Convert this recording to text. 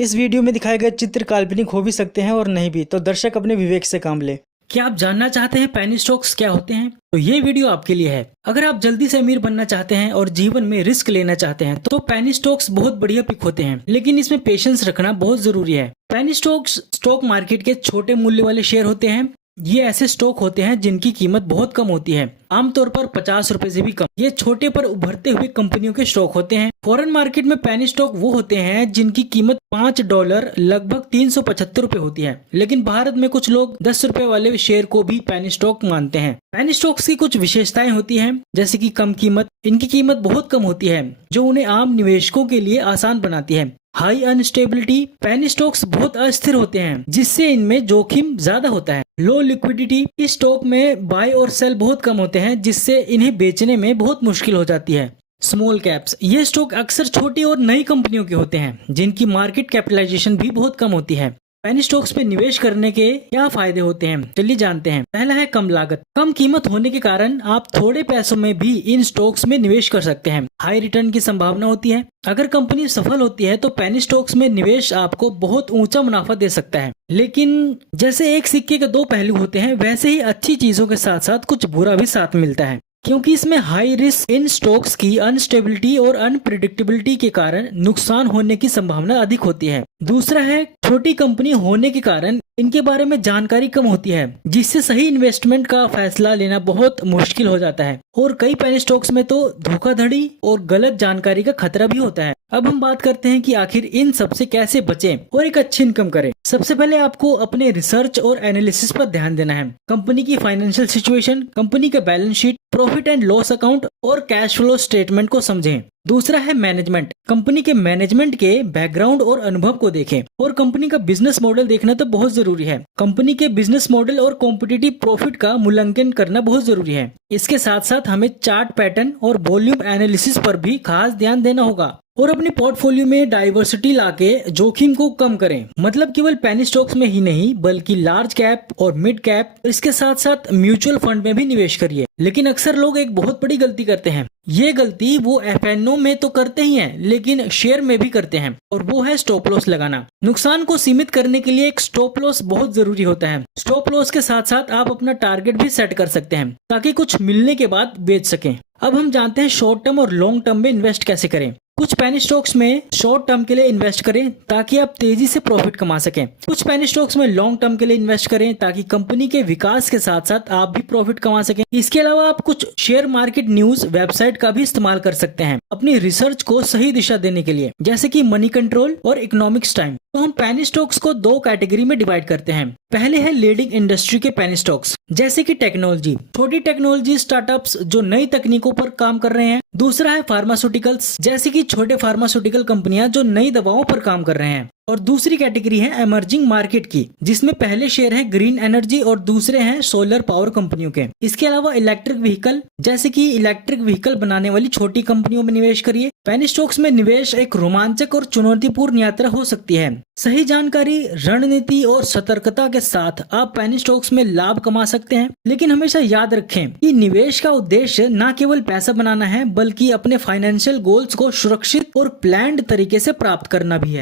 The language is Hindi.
इस वीडियो में दिखाए गए चित्र काल्पनिक हो भी सकते हैं और नहीं भी, तो दर्शक अपने विवेक से काम ले। क्या आप जानना चाहते हैं पेनी स्टॉक्स क्या होते हैं? तो ये वीडियो आपके लिए है। अगर आप जल्दी से अमीर बनना चाहते हैं और जीवन में रिस्क लेना चाहते हैं तो पेनी स्टॉक्स बहुत बढ़िया पिक होते हैं, लेकिन इसमें पेशेंस रखना बहुत जरूरी है। पेनी स्टॉक्स स्टॉक मार्केट के छोटे मूल्य वाले शेयर होते हैं। ये ऐसे स्टॉक होते हैं जिनकी कीमत बहुत कम होती है, आमतौर पर 50 रुपए से भी कम। ये छोटे पर उभरते हुए कंपनियों के स्टॉक होते हैं। फॉरेन मार्केट में पेनी स्टॉक वो होते हैं जिनकी कीमत $5 लगभग 375 रुपए होती है, लेकिन भारत में कुछ लोग 10 रुपए वाले शेयर को भी पेनी स्टॉक मानते हैं। पेनी स्टॉक्स की कुछ विशेषताएं होती हैं, जैसे कि कम कीमत। इनकी कीमत बहुत कम होती है जो उन्हें आम निवेशकों के लिए आसान बनाती है। हाई अनस्टेबिलिटी, पेनी स्टॉक्स बहुत अस्थिर होते हैं जिससे इनमें जोखिम ज्यादा होता है। लो लिक्विडिटी, इस स्टॉक में बाय और सेल बहुत कम होते हैं जिससे इन्हें बेचने में बहुत मुश्किल हो जाती है। स्मॉल कैप्स, ये स्टॉक अक्सर छोटी और नई कंपनियों के होते हैं जिनकी मार्केट कैपिटलाइजेशन भी बहुत कम होती है। पेनी स्टॉक्स पे निवेश करने के क्या फायदे होते हैं, चलिए जानते हैं। पहला है कम लागत। कम कीमत होने के कारण आप थोड़े पैसों में भी इन स्टॉक्स में निवेश कर सकते हैं। हाई रिटर्न की संभावना होती है। अगर कंपनी सफल होती है तो पेनी स्टॉक्स में निवेश आपको बहुत ऊंचा मुनाफा दे सकता है, लेकिन जैसे एक सिक्के के दो पहलू होते हैं, वैसे ही अच्छी चीजों के साथ साथ कुछ बुरा भी साथ मिलता है, क्योंकि इसमें हाई रिस्क इन स्टॉक्स की अनस्टेबिलिटी और अनप्रिडिक्टेबिलिटी के कारण नुकसान होने की संभावना अधिक होती है। दूसरा है छोटी कंपनी होने के कारण इनके बारे में जानकारी कम होती है, जिससे सही इन्वेस्टमेंट का फैसला लेना बहुत मुश्किल हो जाता है। और कई पेनी स्टॉक्स में तो धोखाधड़ी और गलत जानकारी का खतरा भी होता है। अब हम बात करते हैं कि आखिर इन सब से कैसे बचें और एक अच्छी इनकम करें। सबसे पहले आपको अपने रिसर्च और एनालिसिस पर ध्यान देना है। कंपनी की फाइनेंशियल सिचुएशन, कंपनी का balance sheet, profit and loss account और कैश फ्लो स्टेटमेंट को समझें। दूसरा है मैनेजमेंट। कंपनी के मैनेजमेंट के बैकग्राउंड और अनुभव को देखें, और कंपनी का बिजनेस मॉडल देखना तो बहुत जरूरी है। कंपनी के बिजनेस मॉडल और कॉम्पिटिटिव प्रॉफिट का मूल्यांकन करना बहुत जरूरी है। इसके साथ साथ हमें चार्ट पैटर्न और वॉल्यूम एनालिसिस पर भी खास ध्यान देना होगा। और अपने पोर्टफोलियो में डाइवर्सिटी लाके जोखिम को कम करें, मतलब केवल पेनी स्टॉक्स में ही नहीं बल्कि लार्ज कैप और मिड कैप, इसके साथ साथ म्यूचुअल फंड में भी निवेश करिए। लेकिन अक्सर लोग एक बहुत बड़ी गलती करते हैं। ये गलती वो एफएनओ में तो करते ही हैं, लेकिन शेयर में भी करते हैं, और वो है स्टॉप लॉस लगाना। नुकसान को सीमित करने के लिए एक स्टॉप लॉस बहुत जरूरी होता है। स्टॉप लॉस के साथ साथ आप अपना टारगेट भी सेट कर सकते हैं ताकि कुछ मिलने के बाद बेच सकें। अब हम जानते हैं शॉर्ट टर्म और लॉन्ग टर्म में इन्वेस्ट कैसे करें। कुछ पेनी स्टॉक्स में शॉर्ट टर्म के लिए इन्वेस्ट करें ताकि आप तेजी से प्रॉफिट कमा सकें। कुछ पेनी स्टॉक्स में लॉन्ग टर्म के लिए इन्वेस्ट करें ताकि कंपनी के विकास के साथ साथ आप भी प्रॉफिट कमा सकें। इसके अलावा आप कुछ शेयर मार्केट न्यूज वेबसाइट का भी इस्तेमाल कर सकते हैं अपनी रिसर्च को सही दिशा देने के लिए, जैसे कि मनी कंट्रोल और इकोनॉमिक्स टाइम। तो हम पेनी स्टॉक्स को दो कैटेगरी में डिवाइड करते हैं। पहले है लीडिंग इंडस्ट्री के पेनी स्टॉक्स, जैसे कि टेक्नोलॉजी, छोटी टेक्नोलॉजी स्टार्टअप्स जो नई तकनीकों पर काम कर रहे हैं। दूसरा है फार्मास्यूटिकल्स, जैसे कि छोटे फार्मास्यूटिकल कंपनियां जो नई दवाओं पर काम कर रहे हैं। और दूसरी कैटेगरी है इमर्जिंग मार्केट की, जिसमें पहले शेयर है ग्रीन एनर्जी और दूसरे हैं सोलर पावर कंपनियों के। इसके अलावा इलेक्ट्रिक व्हीकल, जैसे कि इलेक्ट्रिक व्हीकल बनाने वाली छोटी कंपनियों में निवेश करिए। पेनी स्टॉक्स में निवेश एक रोमांचक और चुनौतीपूर्ण यात्रा हो सकती है। सही जानकारी, रणनीति और सतर्कता के साथ आप पेनी स्टॉक्स में लाभ कमा सकते हैं, लेकिन हमेशा याद रखें कि निवेश का उद्देश्य न केवल पैसा बनाना है बल्कि अपने फाइनेंशियल गोल्स को सुरक्षित और प्लान्ड तरीके से प्राप्त करना भी है।